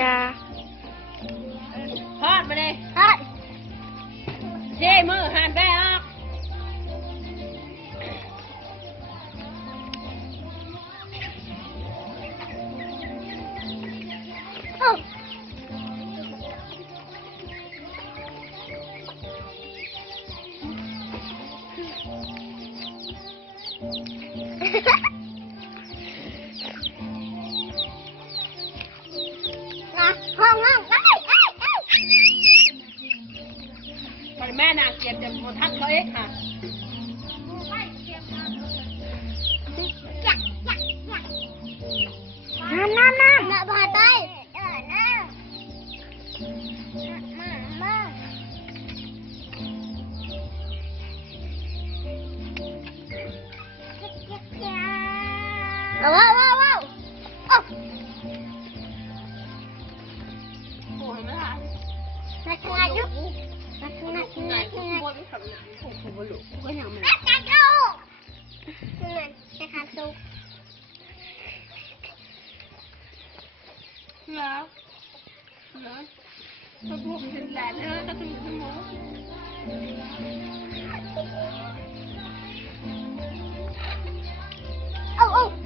ยาทอดมาเลยทอดเช่มือหั่นไปออกห้องไปแม่นางเกียรติจะมาทักเขาเองค่ะน้ำน่ะผ่านไปว้าวโอ้ยไม่ค่ะนักงานยุนักงานบนขับหนังถูกบนหลุมก็ยังไม่นักงานยุนักงานสุกแล้วถ้าพวกมันเป็นแหลนเลยก็ต้องทั้งหมดโอ้